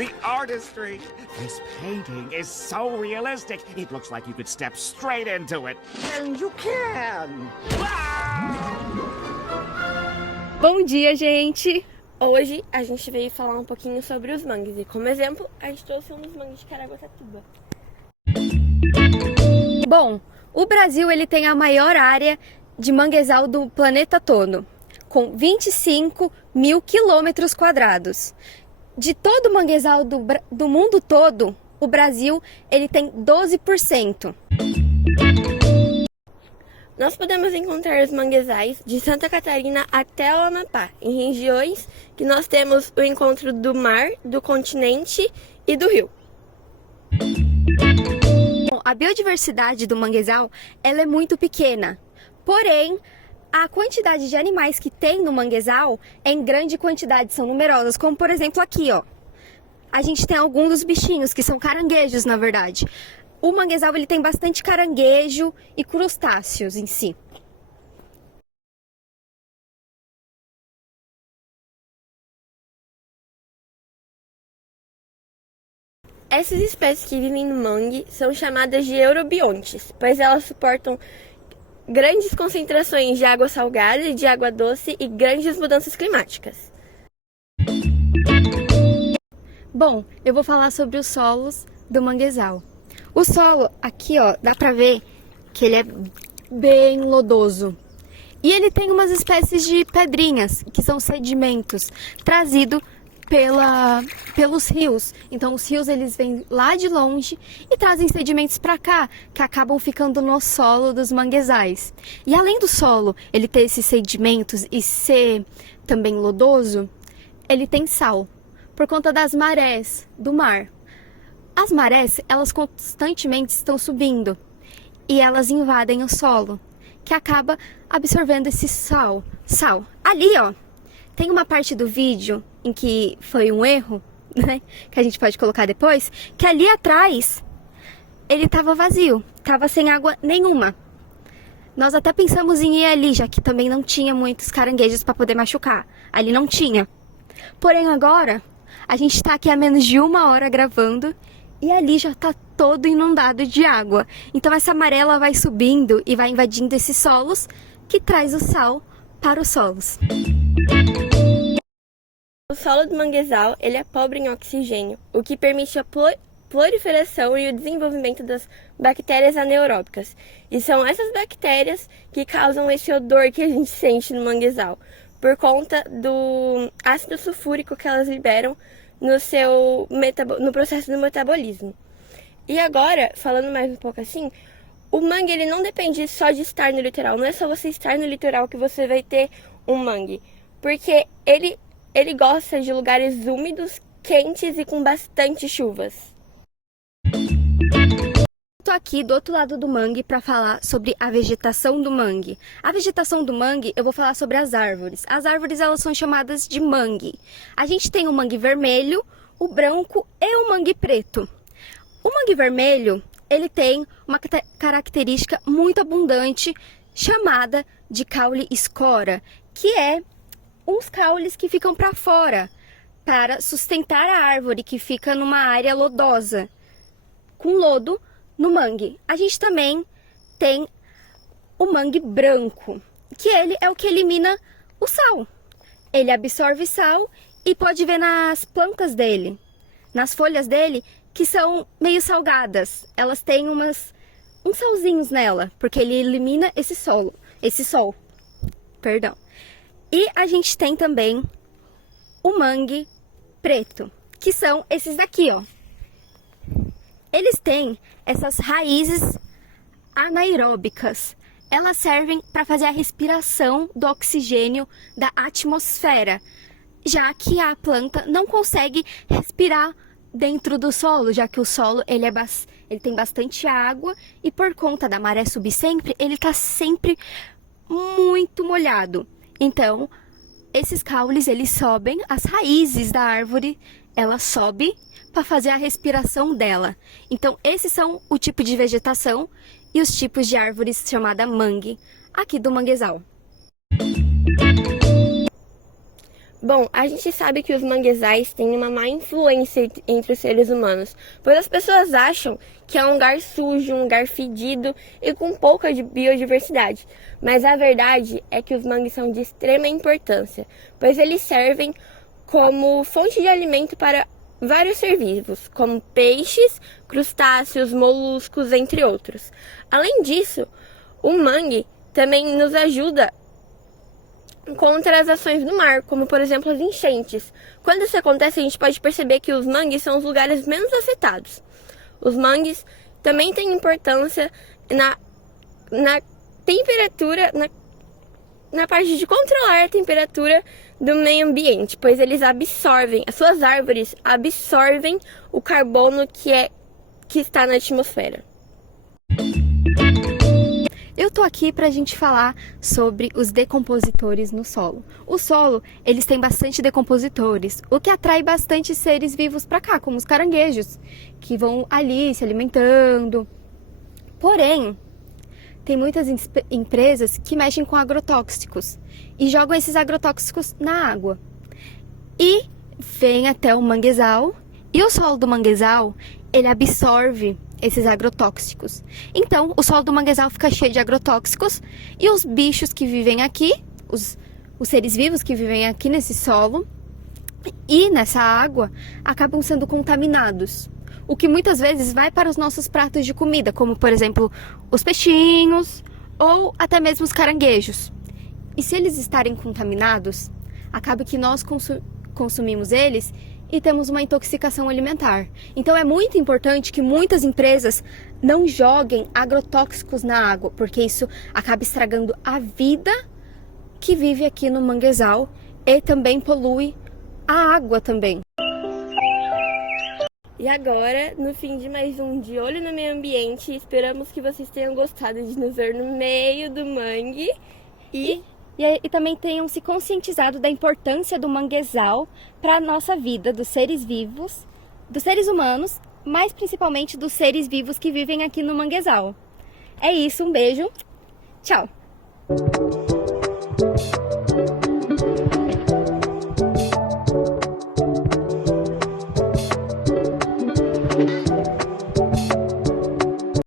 the artistry. This painting is so realistic. It looks like you could step straight into it. And you can. Bom dia, gente! Hoje a gente veio falar um pouquinho sobre os mangues e, como exemplo, a gente trouxe um dos mangues de Caraguatatuba. Bom, o Brasil ele tem a maior área de manguezal do planeta todo, com 25 mil quilômetros quadrados. De todo o manguezal do mundo todo, o Brasil ele tem 12%. Nós podemos encontrar os manguezais de Santa Catarina até o Amapá, em regiões que nós temos o encontro do mar, do continente e do rio. Bom, a biodiversidade do manguezal ela é muito pequena, porém, a quantidade de animais que tem no manguezal é em grande quantidade, são numerosas, como por exemplo aqui, ó. A gente tem alguns dos bichinhos, que são caranguejos, na verdade. O manguezal ele tem bastante caranguejo e crustáceos em si. Essas espécies que vivem no mangue são chamadas de eurobiontes, pois elas suportam grandes concentrações de água salgada e de água doce e grandes mudanças climáticas. Bom, eu vou falar sobre os solos do manguezal. O solo, aqui ó, dá pra ver que ele é bem lodoso. E ele tem umas espécies de pedrinhas, que são sedimentos, trazidos pelos rios. Então os rios eles vêm lá de longe e trazem sedimentos para cá, que acabam ficando no solo dos manguezais. E além do solo ele ter esses sedimentos e ser também lodoso, ele tem sal, por conta das marés do mar. As marés, elas constantemente estão subindo e elas invadem o solo, que acaba absorvendo esse sal. Ali, ó, tem uma parte do vídeo em que foi um erro, né, que a gente pode colocar depois, que ali atrás ele estava vazio, estava sem água nenhuma. Nós até pensamos em ir ali, já que também não tinha muitos caranguejos para poder machucar. Ali não tinha. Porém agora, a gente está aqui há menos de 1 hora gravando e ali já está todo inundado de água. Então essa maré ela vai subindo e vai invadindo esses solos, que traz o sal para os solos. O solo do manguezal ele é pobre em oxigênio, o que permite a proliferação e o desenvolvimento das bactérias anaeróbicas. E são essas bactérias que causam esse odor que a gente sente no manguezal, por conta do ácido sulfúrico que elas liberam no processo do metabolismo. E agora, falando mais um pouco assim, o mangue ele não depende só de estar no litoral. Não é só você estar no litoral que você vai ter um mangue, porque ele gosta de lugares úmidos, quentes e com bastante chuvas. Estou aqui do outro lado do mangue para falar sobre a vegetação do mangue. A vegetação do mangue, eu vou falar sobre as árvores. As árvores elas são chamadas de mangue. A gente tem o mangue vermelho, o branco e o mangue preto. O mangue vermelho, ele tem uma característica muito abundante chamada de caule escora, que é uns caules que ficam para fora para sustentar a árvore que fica numa área lodosa, com lodo no mangue. A gente também tem o mangue branco, que ele é o que elimina o sal. Ele absorve sal e pode ver nas plantas dele, nas folhas dele, que são meio salgadas. Elas têm uns salzinhos nela, porque ele elimina esse sol. E a gente tem também o mangue preto, que são esses daqui, ó. Eles têm essas raízes anaeróbicas. Elas servem para fazer a respiração do oxigênio da atmosfera, já que a planta não consegue respirar dentro do solo, já que o solo ele tem bastante água e por conta da maré subir sempre, ele está sempre muito molhado. Então, esses caules, eles sobem, as raízes da árvore, ela sobe para fazer a respiração dela. Então, esses são o tipo de vegetação e os tipos de árvores chamada mangue, aqui do manguezal. Bom, a gente sabe que os manguezais têm uma má influência entre os seres humanos, pois as pessoas acham que é um lugar sujo, um lugar fedido e com pouca biodiversidade. Mas a verdade é que os mangues são de extrema importância, pois eles servem como fonte de alimento para vários seres vivos, como peixes, crustáceos, moluscos, entre outros. Além disso, o mangue também nos ajuda contra as ações do mar, como por exemplo as enchentes. Quando isso acontece, a gente pode perceber que os mangues são os lugares menos afetados. Os mangues também têm importância na temperatura, na parte de controlar a temperatura do meio ambiente, pois eles absorvem, as suas árvores absorvem o carbono que está na atmosfera. Eu tô aqui pra gente falar sobre os decompositores no solo. O solo, eles têm bastante decompositores, o que atrai bastante seres vivos pra cá, como os caranguejos, que vão ali se alimentando. Porém, tem muitas empresas que mexem com agrotóxicos e jogam esses agrotóxicos na água. E vem até o manguezal, e o solo do manguezal, ele absorve esses agrotóxicos. Então, o solo do manguezal fica cheio de agrotóxicos e os bichos que vivem aqui, os seres vivos que vivem aqui nesse solo e nessa água, acabam sendo contaminados. O que muitas vezes vai para os nossos pratos de comida, como por exemplo, os peixinhos ou até mesmo os caranguejos. E se eles estarem contaminados, acaba que nós consumimos eles e temos uma intoxicação alimentar. Então é muito importante que muitas empresas não joguem agrotóxicos na água, porque isso acaba estragando a vida que vive aqui no manguezal e também polui a água também. E agora, no fim de mais um De Olho no Meio Ambiente, esperamos que vocês tenham gostado de nos ver no meio do mangue e também tenham se conscientizado da importância do manguezal para a nossa vida, dos seres vivos, dos seres humanos, mas principalmente dos seres vivos que vivem aqui no manguezal. É isso, um beijo, tchau!